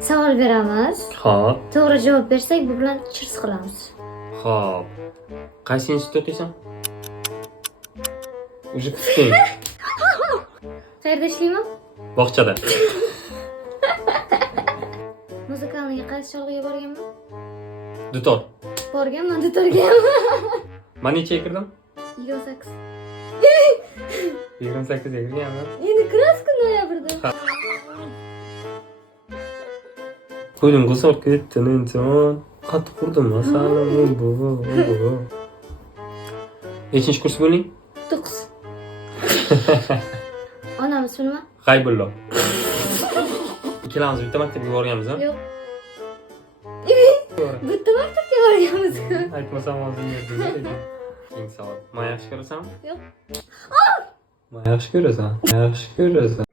Savol beramiz. Xo'p. To'g'ri javob bersak, bu bilan chirs qilamiz. Xo'p. Qaysi institutda o'qiysan? Уже tutding. Qayerda ishlayman? Bog'chada. Muzikalniga qaysi cholg'uga borganman? Dutor. Borganman dutorga ham. Men nechaga kirdim? 28. 28 ga kirganman. Endi kirasiz noyabrda. Qo'lim qo'sar ketdi, inson. Qattiq qurdim, masalan, bu. Nechinchi kurs bo'ling? 9. Onam ismi nima? G'aybullo. Ikkalamiz bitta maktabga borganmiz-a? Yo'q. Bitta maktabga borganmiz-ku. Aytmasam hozir yerda. Eng savol. Men yaxshi ko'rasanmi? Yo'q. Men yaxshi ko'rasan. Yaxshi ko'rasan.